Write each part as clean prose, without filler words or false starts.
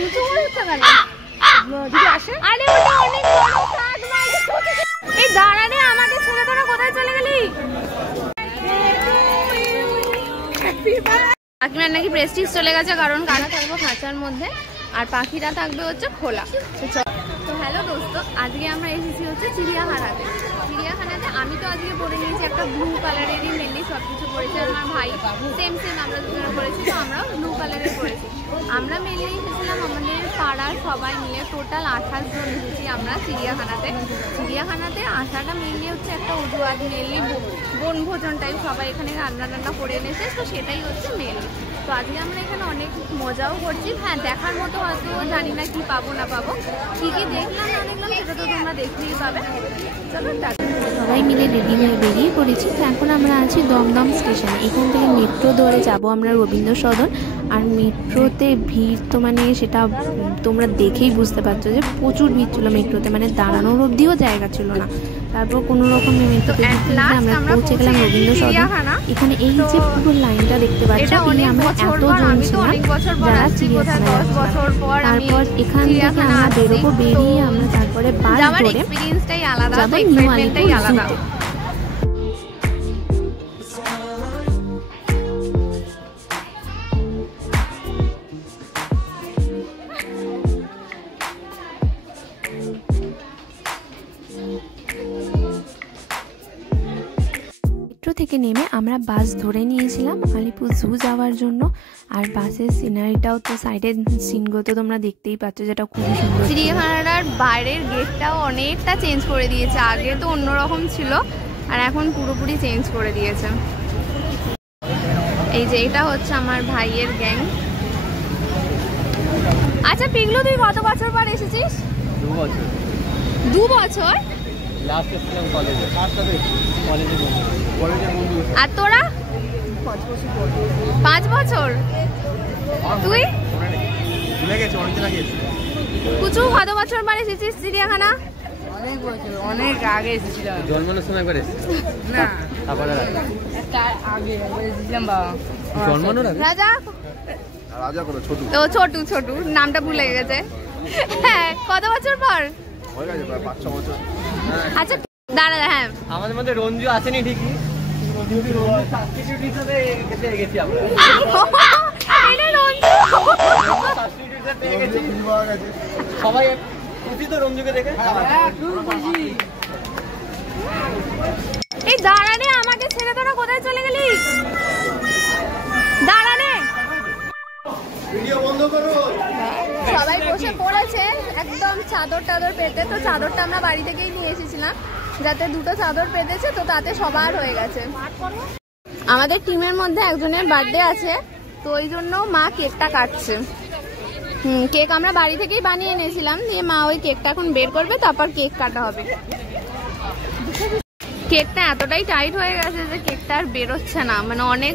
চুচু মনে হচ্ছে কেন দিদি আসে? আরে ওটা অনেক বড় কাজ মানে এই দাঁড়া রে, আমাকে ছেড়ে তোরা কোথায় চলে গেলি? কাকিমার নাকি প্রেস্টিজ চলে গেছে, কারণ কানা থাকবো খাঁচার মধ্যে আর পাখিরা থাকবে হচ্ছে খোলা। তো হ্যালো দোস্ত, আজকে আমরা এসেছি হচ্ছে চিড়িয়াখানাতে। চিড়িয়াখানাতে আমি তো আজকে পরে নিয়েছি একটা ব্লু কালারেরই, মেনলি সব কিছু পরেছে আমার ভাই, সেম আমরা দুজনে পরেছি, তো আমরাও ব্লু কালারের পরেছি। আমরা মেনলি এসেছিলাম আমাদের পাড়ার সবাই মিলে, টোটাল 28 জন এসেছি আমরা চিড়িয়াখানাতে। চিড়িয়াখানাতে আসাটা মেনলি হচ্ছে একটা অজুহাত, মেনলি বনভোজন টাইপ, সবাই এখানে রান্না টান্না করে এনেছে, তো সেটাই হচ্ছে মেনলি। তো আজকে আমরা এখানে অনেক মজাও করছি। হ্যাঁ, দেখার মতো হয়তো জানি না কি পাবো না পাবো, কি কি দেখলাম না দেখলাম সেটা তো তোমরা দেখতেই পাবে। চলো সবাই মিলে রেডি হয়ে বেরিয়ে পড়েছি। তো এখন আমরা আছি দমদম স্টেশনে। এখান থেকে মেট্রো ধরে যাব আমরা রবীন্দ্র সদন। আর মেট্রোতে ভিড় তো মানে সেটা তোমরা দেখেই বুঝতে পারছো যে প্রচুর ভিড় ছিল মেট্রোতে, মানে দাঁড়ানোর অবধিও জায়গা ছিল না। তারপর কোনো রকমে মেট্রোতে আমরা পৌঁছে গেলাম রবীন্দ্র সদন। এখানে এই যে পুরো লাইনটা দেখতে পাচ্ছ, এই আমরা এতজন ছিলাম যারা চিড়িয়াখানায়। তারপর এখান থেকে আমরা বেরোবো, বেরিয়ে আমরা তারপরে বাস ধরে যাবো নিউ আলিপুর জুতে। মেট্রো থেকে নেমে আমরা বাস ধরে নিয়েছিলাম আলিপুর জু যাওয়ার জন্য। আর বাসের সিনারিটাও তো সাইডের সিনগুলো তো তোমরা দেখতেই পাচ্ছ, যেটা খুবই সুন্দর। চিড়িয়াখানার বাইরের গেটটাও অনেকটা চেঞ্জ করে দিয়েছে, আগে তো অন্যরকম ছিল আর এখন পুরোপুরি চেঞ্জ করে দিয়েছে। এই যে এটা হচ্ছে আমার ভাইয়ের গ্যাং। আচ্ছা পিগলু, তুই কত বছর পর এসেছিস? 2 বছর। 2 বছর? লাস্ট এসেছিলাম কলেজে। আর তোরা? 5 বছর। তুই? ভুলে গেছি, অনেকদিন আগে। কুচু কত বছর পর এসেছিস চিড়িয়াখানা? অনেক বছর, অনেক আগে এসেছিলাম। জন্মানোর সময় একবার এসেছি না, তারপরে তার আগে একবার এসেছিলাম বাবা। জন্মানোর আগে? রাজা রাজা করে ছোট। তো ছোটু নামটা ভুলে গেছে। হ্যাঁ, কত বছর পর? হয়ে গেছে প্রায় 5-6 বছর। আচ্ছা দাঁড়া, হ্যাঁ আমাদের মধ্যে রঞ্জু আসেনি ঠিকই, সাবস্টিটিউট হিসেবে গেছি আমরা। এটা রঞ্জু সাবস্টিটিউট হিসেবে পেয়ে গেছি, সবাই খুশি তো রঞ্জুকে দেখে। এই দাঁড়া রে, আমাকে ছেড়ে তোরা কোথায় চলে গেলি? দাঁড়া রে, ভিডিও বন্ধ করো। সবাই বসে পড়েছে একদম চাদর টাদর পেতে। তো চাদরটা আমরা বাড়ি থেকেই নিয়ে এসেছিলাম, যাতে 2টো চাদর পেতেছে, তো তাতে সবার হয়ে গেছে। আমাদের টিমের মধ্যে একজনের বার্থডে আছে, তো ওই জন্য মা কেকটা কাটছে। কেক আমরা বাড়ি থেকেই বানিয়ে এনেছিলাম, দিয়ে মা ওই কেকটা এখন বের করবে, তারপর কেক কাটা হবে। কেকটা এতটাই টাইট হয়ে গেছে যে কেকটা আর বেরোচ্ছে না, মানে অনেক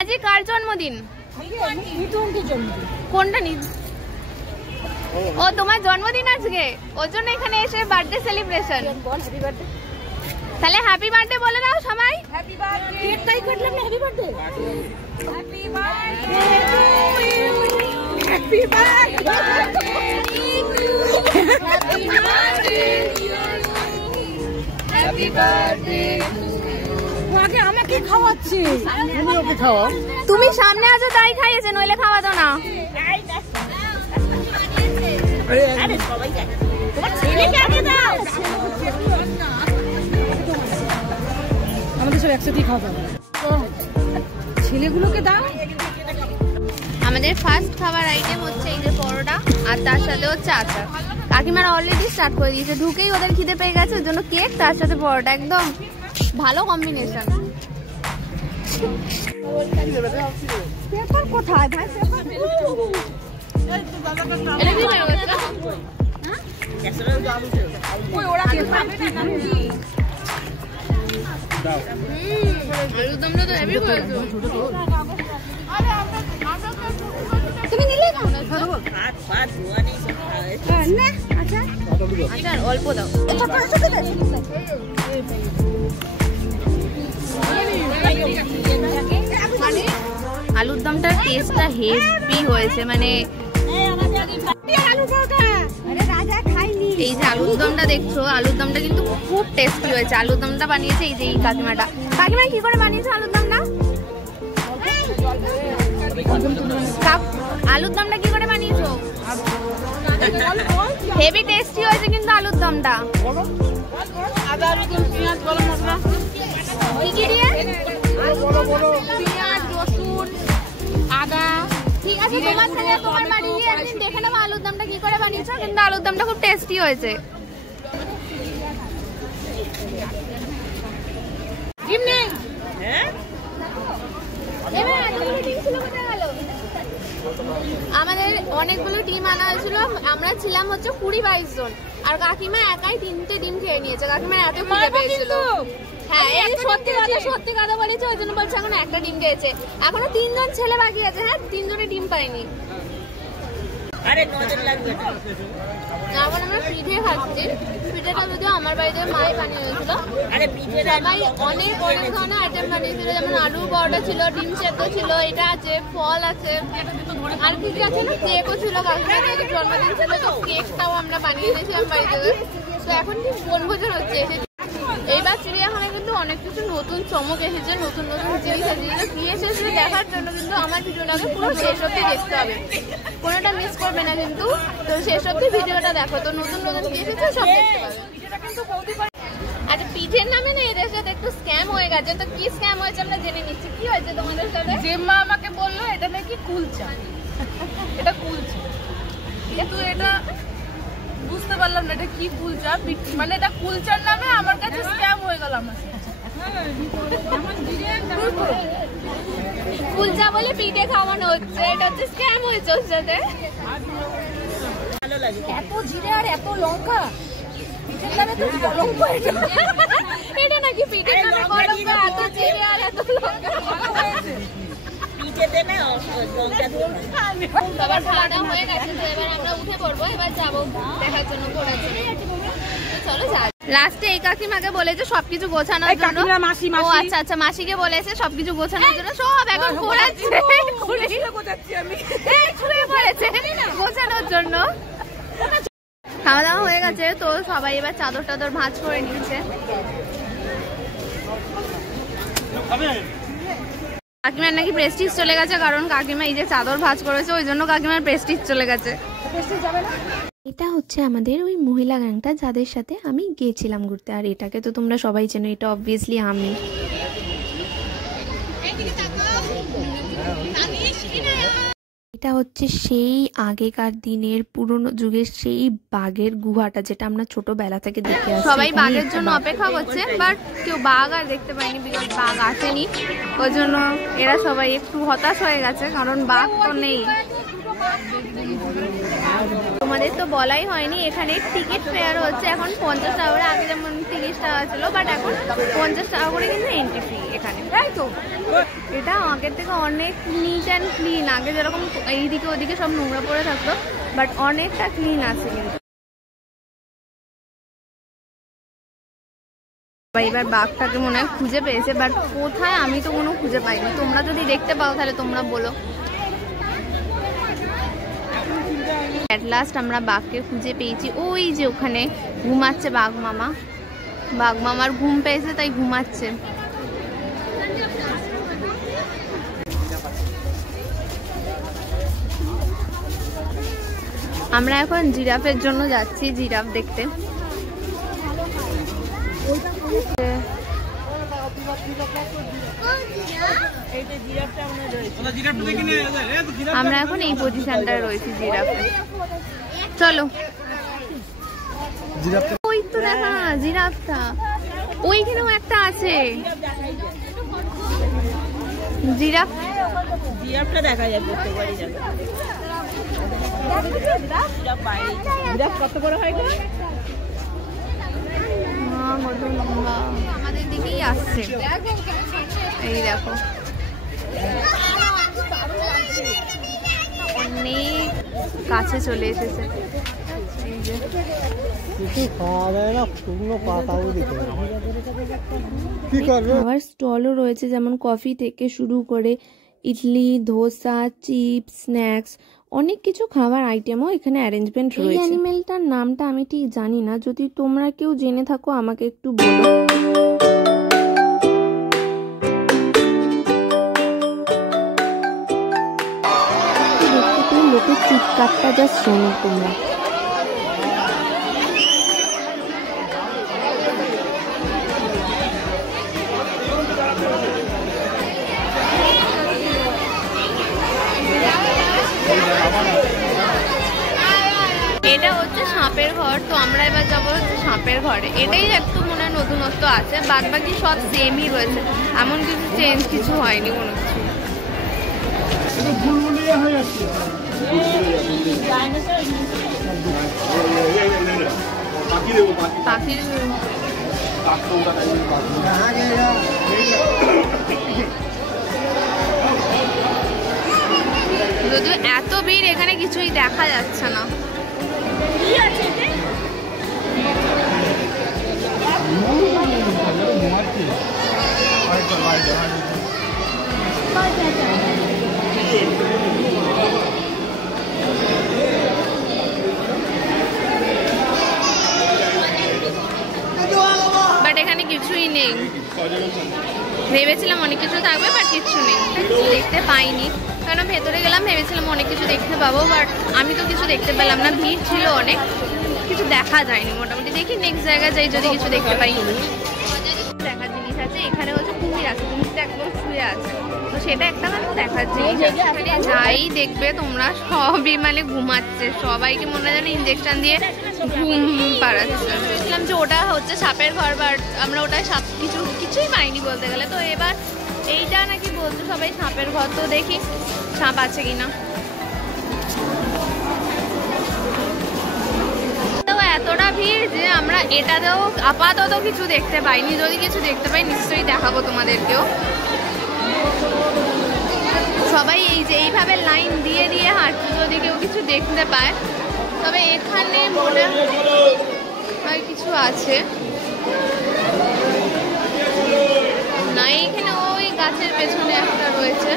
আজকে কার জন্মদিন? কোনটা? ও তোমার জন্মদিন আজকে, ওর জন্য এখানে এসে বার্থডে সেলিব্রেশন। তাহলে হ্যাপি বার্থডে বলে দাও সবাই। Happy birthday. কেকটাই কাটলাম না, happy birthday. Happy birthday to you, happy birthday to you, happy birthday to you, happy birthday. আগে আমাকে খাওয়াচ্ছে, তুমি ওকে খাওয়াও। তুমি সামনে আছো তাই খাইয়েছে, নইলে খাওয়াতো না। আরে সবাই তোমার ছেলেকে আগে দাও। আমাদের সব একসাথেই খাওয়া দাওয়া, ছেলেগুলোকে দাও। আমাদের ফার্স্ট খাবার আইটেম হচ্ছে এই যে পরোটা, আর তার সাথে হচ্ছে আচার। কাকিমারা অলরেডি স্টার্ট করে দিয়েছে, ঢুকেই ওদের খিদে পেয়ে গেছে, ওর জন্য কেক তার সাথে পরোটা, একদম ভালো কম্বিনেশন। পেপার কোথায় ভাই? তুমি নিলে আচ্ছা অল্প দাও। টেস্টটা হেভি হয়েছে, মানে এই যে আলুর দমটা দেখছো, আলুর দমটা কিন্তু খুব টেস্টি হয়েছে। আলুর দমটা বানিয়েছে এই যে এই কাকিমাটা। কাকিমা কি করে বানিয়েছে আলুর দমটা? আলুর দমটা কি করে বানিয়েছো? হেভি টেস্টি হয়েছে কিন্তু আলুর দমটা। পেঁয়াজ, রসুন, আদা, ঠিক আছে। তোমার সাথে তোমার বাড়ি গিয়ে একদিন দেখে নেবো আলুর দমটা কি করে বানিয়েছো, কিন্তু আলুর দমটা খুব টেস্টি হয়েছে। আমাদের অনেকগুলো ডিম আনা হয়েছিল, আমরা ছিলাম হচ্ছে 20-22 জন, আর কাকিমা একাই 3টে ডিম খেয়ে নিয়েছে। কাকিমা এত খিদে পেয়েছিল। হ্যাঁ, এই সত্যি কথা বলেছে, ওই জন্য বলছে এখন একটা ডিম খেয়েছে। এখনো 3 জন ছেলে বাকি আছে। হ্যাঁ, 3 জনে ডিম পায়নি। এখন আমরা পিঠে খাচ্ছি। পিঠেটা যদিও আমার বাড়িতে মাই বানিয়ে হয়েছিল। সবাই অনেক ধরনের আইটেম বানিয়েছিল, যেমন আলু পরোটা ছিল, ডিম সেদ্ধ ছিল, এটা আছে, ফল আছে, আর কি কি আছে না, কেকও ছিল। কাকিমার জন্মদিন ছিল, তো কেকটাও আমরা বানিয়ে দিয়েছিলাম বাড়িতে। তো এখন কি বনভোজন হচ্ছে। এইবার চিড়িয়াখানায় কিন্তু অনেক কিছু নতুন চমক এসেছে, নতুন জিনিস আছে। কি এসেছে দেখার জন্য কিন্তু আমার ভিডিওটাকে পুরো শেষ অবধি দেখতে হবে, কোনোটা মিস করবে না কিন্তু। তো শেষ অবধি ভিডিওটা দেখো, তো নতুন কি এসেছে সব দেখতে পাবে। আচ্ছা, পিঠের নামে না এদের সাথে একটু স্ক্যাম হয়ে গেছে। তো কি স্ক্যাম হয়েছে আমরা জেনে নিচ্ছি। কি হয়েছে তোমাদের সাথে? জেম্মা আমাকে বললো এটা নাকি কুলচা, এটা কুলচা, কিন্তু এটা বুঝতে পারলাম না এটা কি কুলচা, মানে এটা কুলচার নামে আমার কাছে স্ক্যাম হয়ে গেল। আমার কুলচা বলে পিঠে খাওয়ানো হচ্ছে, এটা হচ্ছে স্ক্যাম হয়েছে ওর সাথে। এত জিরে আর এত লঙ্কা পিঠের নামে তো কলঙ্ক। এটা নাকি পিঠের নামে কলঙ্ক, এত জিরে আর এত লঙ্কা। সবার খাওয়া দাওয়া হয়ে গেছে, তো এবার আমরা উঠে পড়বো, এবার যাবো দেখার জন্য, ঘোরার জন্য। চলো যাই। লাস্টে এই কাকিমাকে বলেছে সবকিছু গোছানোর জন্য। ও আচ্ছা আচ্ছা, মাসিকে বলেছে সবকিছু গোছানোর জন্য। সব এখন ঘোরাচ্ছে, ছুঁয়ে পড়েছে গোছানোর জন্য। খাওয়া দাওয়া হয়ে গেছে, তো সবাই এবার চাদর টাদর ভাঁজ করে নিচ্ছে। কাকিমার নাকি প্রেস্টিজ চলে গেছে, কারণ কাকিমা এই যে চাদর ভাঁজ করেছে, ওই জন্য কাকিমার প্রেস্টিজ চলে গেছে। এটা হচ্ছে আমাদের ওই মহিলা গ্যাংটা যাদের সাথে আমি গিয়েছিলাম ঘুরতে। আর এটাকে তো তোমরা সবাই চেনো, এটা অবভিয়াসলি আমি। এটা হচ্ছে সেই আগেকার দিনের পুরনো যুগের সেই বাঘের গুহাটা, যেটা আমরা ছোটবেলা থেকে দেখে আসছি। সবাই বাঘের জন্য অপেক্ষা করছে, বাট কেউ বাঘ আর দেখতে পায়নি, বিকজ বাঘ আসেনি। ওই জন্য এরা সবাই একটু হতাশ হয়ে গেছে, কারণ বাঘ তো নেই। তোমাদের তো বলাই হয়নি, এখানে টিকিট ফেয়ার হচ্ছে এখন 50 টাকা করে। আগে যেমন 30 টাকা ছিল, বাট এখন 50 টাকা করে কিন্তু এন্ট্রি ফি এখানে, তাই তো। এটা আগের থেকে অনেক নিট অ্যান্ড ক্লিন। আগে যেরকম এইদিকে ওদিকে সব নোংরা পড়ে থাকতো, বাট অনেকটা ক্লিন আছে কিন্তু। এবার বাঘটাকে মনে হয় খুঁজে পেয়েছে, বাট কোথায় আমি তো কোনো খুঁজে পাইনি। তোমরা যদি দেখতে পাও তাহলে তোমরা বলো। এট লাস্ট আমরা বাঘকে খুঁজে পেয়েছি। ওই যে ওখানে ঘুমাচ্ছে বাঘ মামা। বাঘ মামার ঘুম পেয়েছে, তাই ঘুমাচ্ছে। আমরা এখন জিরাফের জন্য যাচ্ছি, জিরাফ দেখতে। আমরা এখন এই পজিশনটায় রয়েছি জিরাফে। চলো, ওই তো দেখা না জিরাফটা, ওইখানেও একটা আছে। জিরাফটা দেখা যায় প্রত্যেকবারই যাবে। কত বড় হয় গো? আমাদের দিকেই আসছে, এই দেখো। অনেক কাছে চলে এসেছে। খাবার স্টলও রয়েছে, যেমন কফি থেকে শুরু করে ইডলি, ধোসা, চিপস, স্ন্যাক্স, অনেক কিছু খাবার আইটেমও এখানে অ্যারেঞ্জমেন্ট রয়েছে। এই অ্যানিমেলটার নামটা আমি ঠিক জানি না, যদি তোমরা কেউ জেনে থাকো আমাকে একটু বলো। লোকের চিৎকারটা যা শোনো তোমরা। এটা হচ্ছে সাপের ঘর, তো আমরা এবার যাবো হচ্ছে সাপের ঘরে। এটাই একটু মনে হয় নতুনত্ব আছে, বাদ বাকি সব সেমই রয়েছে, এমন কিছু চেঞ্জ কিছু হয়নি মনে হচ্ছে। পাখির যদিও এত ভিড় এখানে কিছুই দেখা যাচ্ছে না। বাট এখানে কিছুই নেই, ভেবেছিলাম অনেক কিছু থাকবে বাট কিছু নেই, কিছু দেখতে পাইনি। কারণ ভেতরে গেলাম ভেবেছিলাম অনেক কিছু দেখতে পাবো, বাট আমি তো কিছু দেখতে পেলাম না, ভিড় ছিল অনেক, কিছু দেখা যায়নি। মোটামুটি দেখি নেক্সট জায়গায় যাই, যদি কিছু দেখতে পাই। দেখার জিনিস আছে এখানে হচ্ছে কুমির আছে, কুমিরটা একদম শুয়ে আছে, তো সেটা একটা মানে দেখার জিনিস। এখানে যাই দেখবে তোমরা সবই মানে ঘুমাচ্ছে, সবাইকে মনে হয় যেন ইঞ্জেকশন দিয়ে ঘুম পাড়াচ্ছে। বুঝলাম যে ওটা হচ্ছে সাপের ঘর, বাট আমরা ওটায় সাপ কিছুই পাইনি বলতে গেলে। তো এবার এইটা নাকি বলছে সবাই সাপের ঘর, তো দেখি সাপ আছে কিনা। তো এতটা ভিড় যে আমরা এটাতেও আপাতত কিছু দেখতে পাইনি, যদি কিছু দেখতে পাই নিশ্চয়ই দেখাবো তোমাদেরকেও। সবাই এই যে এইভাবে লাইন দিয়ে দিয়ে হাঁটছে, যদি কেউ কিছু দেখতে পায়। তবে এখানে মনে হয় কিছু আছে না, এখানে ওই গাছের পেছনে একটা রয়েছে,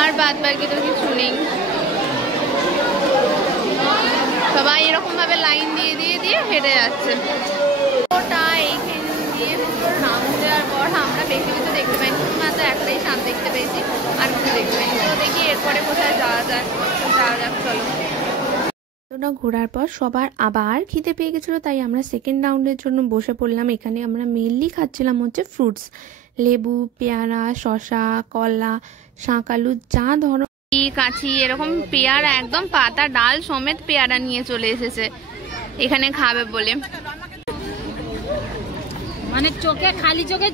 আর বাদ বাকি তো কিছু নেই। সবাই এরকম ভাবে লাইন দিয়ে দিয়ে দিয়ে হেঁটে যাচ্ছে। ওটা এইখানে দিয়ে নাম দেওয়ার পর আমরা বেশি কিছু দেখতে পাইনি, মাত্র একটাই সাপ দেখতে পেয়েছি, আর কিছু দেখতে পাইনি। তো দেখি এরপরে কোথায় যাওয়া যাক, চলো। ওটা ঘোরার পর সবার আবার খিদে পেয়ে গেছিলো, তাই আমরা সেকেন্ড রাউন্ডের জন্য বসে পড়লাম। এখানে আমরা মেনলি খাচ্ছিলাম হচ্ছে ফ্রুটস, লেবু, পেয়ারা, শসা, কলা, শাঁকালু, যা ধরো কাছি এরকম পেয়ারা, একদম পাতা ডাল সমেত পেয়ারা নিয়ে চলে এসেছে এখানে খাবে বলে। মানে চোখে খালি চোখে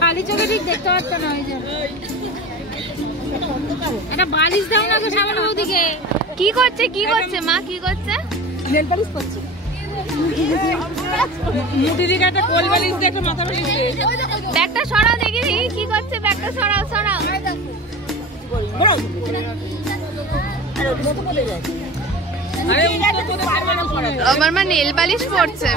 খালি চোখে ঠিক দেখতে পারতো না। এটা বালিশ দাও না সামনে ওদিকে। কি করছে মা, কি করছে? নেল পালিশ করছে। মুটি দিকে একটা কোল বালিশ দিয়ে একটা মাথা বালিশ দিয়ে। ব্যাগটা সরাও দেখি কি করছে, ব্যাগটা সরাও। আমার মা নেল পালিশ পড়ছে।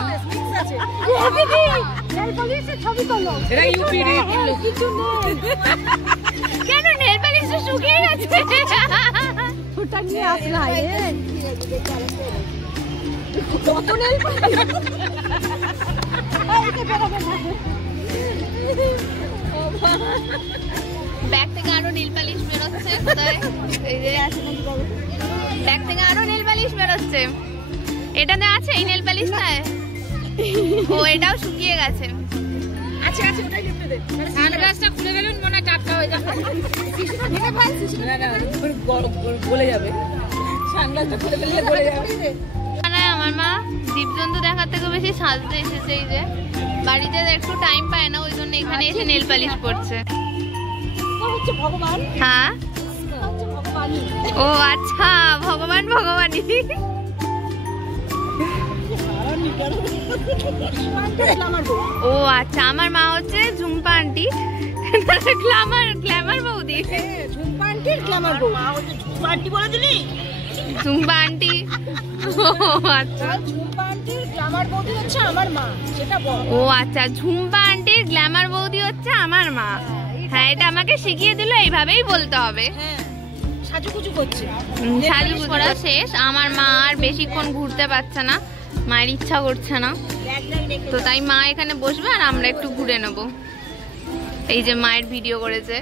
কেন নেল পালিশটা শুকিয়ে গেছে? ব্যাগ থেকে আরো নেল পালিশ বেরোচ্ছে, ব্যাগ থেকে আরো নেল পালিশ বেরোচ্ছে। এটাতে আছে এই নেল পালিশটায়? ও এটাও শুকিয়ে গেছে। আচ্ছা ওটাই লিখতে দে। সানগ্লাসটা খুলে গেলেন মনে হয় টাটকা হয়ে যাবে। গলে যাবে। সানগ্লাসটা খুলে ফেললে গলে যাবে। আমার মা জীবজন্তু দেখার থেকে বেশি সাজতে এসেছে। এই যে বাড়িতে একটু টাইম পায় না, ওই জন্য এখানে এসে নেল পালিশ করছে। হ্যাঁ ও আচ্ছা, ভগবানই। ও আচ্ছা, আমার মা হচ্ছে ঝুম্পা আন্টি, গ্ল্যামার বৌদি। ঝুম্পা আন্টির গ্ল্যামার বউ। মা হচ্ছে ঝুম্পা আন্টি বলে দিলি? ঝুম্পা আন্টি। আচ্ছা ঝুম্পা আন্টির গ্ল্যামার বৌদি হচ্ছে আমার মা, সেটা বল। ও আচ্ছা, ঝুম্পা আন্টির গ্ল্যামার বৌদি হচ্ছে আমার মা। হ্যাঁ, এটা আমাকে শিখিয়ে দিল, এইভাবেই বলতে হবে। হ্যাঁ, সাজুগুজু করছে। সাজুগুজু করা শেষ। আমার মা আর বেশিক্ষণ ঘুরতে পারছে না, মায়ের ইচ্ছা করছে না, তো তাই মা এখানে বসবে আর আমরা একটু ঘুরে নেব। এই যে মায়ের ভিডিও করেছে।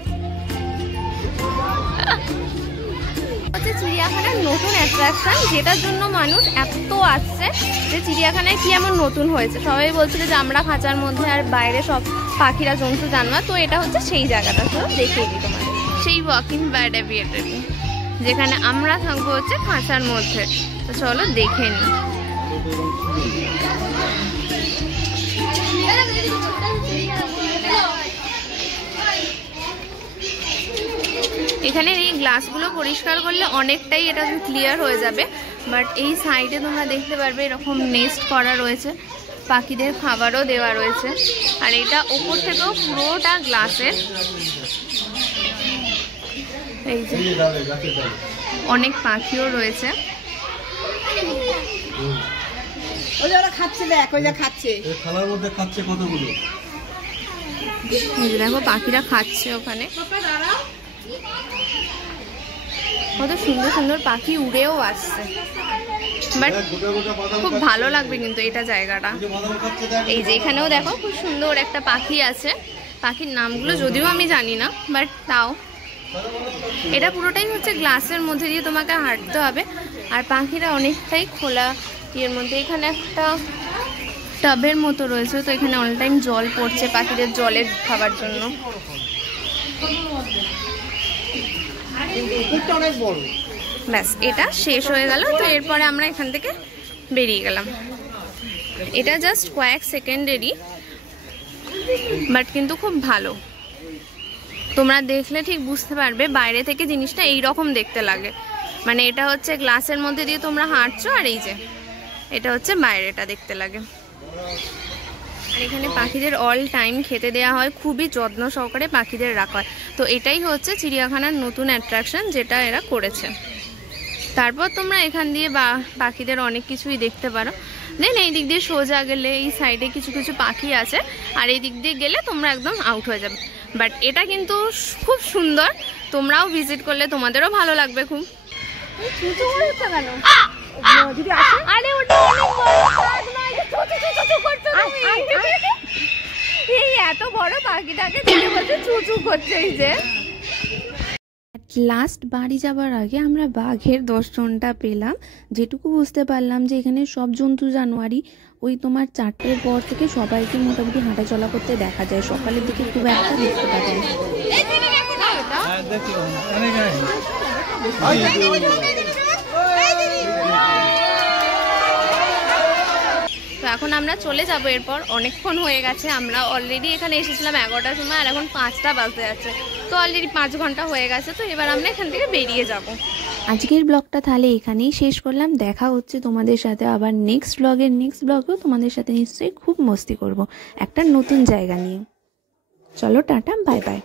চিড়িয়াখানার নতুন অ্যাট্রাকশন, যেটার জন্য মানুষ এত আসছে যে চিড়িয়াখানায় কি এমন নতুন হয়েছে। সবাই বলছিল যে আমরা খাঁচার মধ্যে আর বাইরে সব পাখিরা জন্তু জানোয়ার, তো এটা হচ্ছে সেই জায়গাটা। তো দেখিয়ে দিই তোমাদের, সেই ওয়াকিং বার্ড অ্যাভিয়াটরি, যেখানে আমরা থাকবো হচ্ছে খাঁচার মধ্যে। তো চলো দেখে নিই। এখানে এই গ্লাসগুলো পরিষ্কার করলে অনেকটাই এটা ক্লিয়ার হয়ে যাবে, বাট এই সাইডে তোমরা দেখতে পারবে এরকম নেস্ট করা রয়েছে, পাখিদের খাবারও দেওয়া রয়েছে। আর এটা উপর থেকেও পুরোটা গ্লাসের। এই যে অনেক পাখিও রয়েছে। দেখো পাখিরা খাচ্ছে ওখানে, কত সুন্দর সুন্দর পাখি উড়েও আসছে। বাট খুব ভালো লাগবে কিন্তু এটা জায়গাটা। এই যে এখানেও দেখো খুব সুন্দর একটা পাখি আছে, পাখির নামগুলো যদিও আমি জানি না, বাট তাও এটা পুরোটাই হচ্ছে গ্লাসের মধ্যে দিয়ে তোমাকে হাঁটতে হবে। আর পাখিরা অনেকটাই খোলা ইয়ের মধ্যে। এখানে একটা টাবের মতো রয়েছে, তো এখানে অল টাইম জল পড়ছে পাখিদের জলের খাবার জন্য। ব্যাস এটা শেষ হয়ে গেল। তো এরপরে আমরা এখান থেকে বেরিয়ে গেলাম। এটা জাস্ট কয়েক সেকেন্ডেরই, বাট কিন্তু খুব ভালো। তোমরা দেখলে ঠিক বুঝতে পারবে বাইরে থেকে জিনিসটা এই রকম দেখতে লাগে। মানে এটা হচ্ছে গ্লাসের মধ্যে দিয়ে তোমরা হাঁটছো, আর এই যে এটা হচ্ছে বাইরেটা দেখতে লাগে। আর এখানে পাখিদের অল টাইম খেতে দেওয়া হয়, খুবই যত্ন সহকারে পাখিদের রাখা হয়। তো এটাই হচ্ছে চিড়িয়াখানার নতুন অ্যাট্রাকশন যেটা এরা করেছে। তারপর তোমরা এখান দিয়ে পাখিদের অনেক কিছুই দেখতে পারো। দেন এই দিক দিয়ে সোজা গেলে এই সাইডে কিছু কিছু পাখি আছে, আর এই দিক দিয়ে গেলে তোমরা একদম আউট হয়ে যাবে। বাট এটা কিন্তু খুব সুন্দর, তোমরাও ভিজিট করলে তোমাদেরও ভালো লাগবে খুব। আরে ওটা অনেক বড় কাক নয় যে চুচু চুচু করছো তুমি। এই এত বড় পাখিটাকে দেখে বলছে চুচু করছে। এই যে লাস্ট বাড়ি যাবার আগে আমরা বাঘের দর্শনটা পেলাম। যেটুকু বুঝতে পারলাম যে এখানে সব জন্তু জানোয়ারই ওই তোমার 4টের পর থেকে সবাইকে মোটামুটি হাঁটাচলা করতে দেখা যায়। সকালের দিকে খুব একটা দেখতে পাওয়া যায়। তো এখন আমরা চলে যাব। এরপর অনেকক্ষণ হয়ে গেছে, আমরা অলরেডি এখানে এসেছিলাম 11টার সময়, আর এখন 5টা বাজতে যাচ্ছে। তো অলরেডি 5 ঘন্টা হয়ে গেছে। তো এবার আমরা এখান থেকে বেরিয়ে যাব। আজকের ব্লগটা তাহলে এখানেই শেষ করলাম। দেখা হচ্ছে তোমাদের সাথে আবার নেক্সট ব্লগেও তোমাদের সাথে নিশ্চয়ই খুব মস্তি করব একটা নতুন জায়গা নিয়ে। চলো টাটা, বাই বাই।